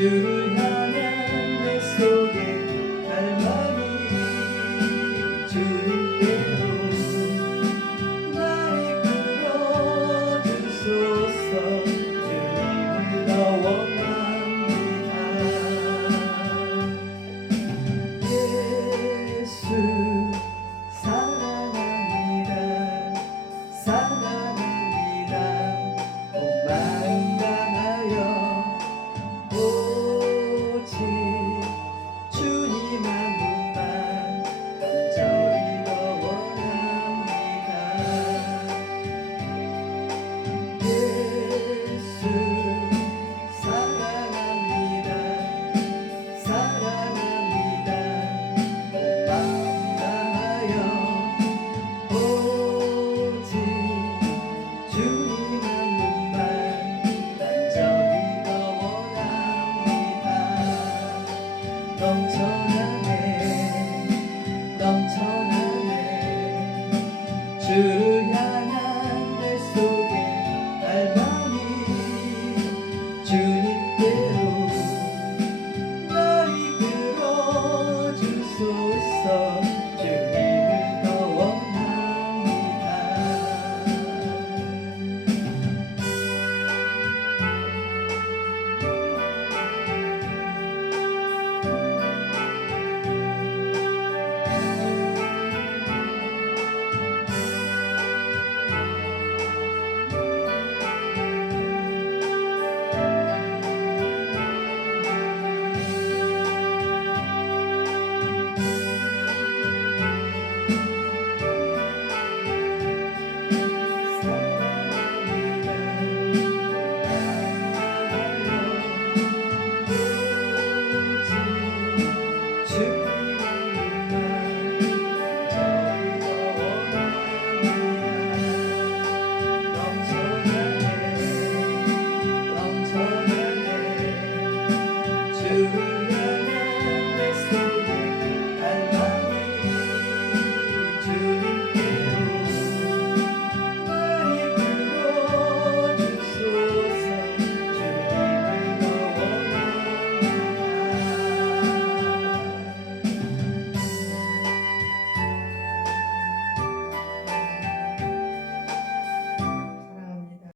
주를 향해 내 속에 to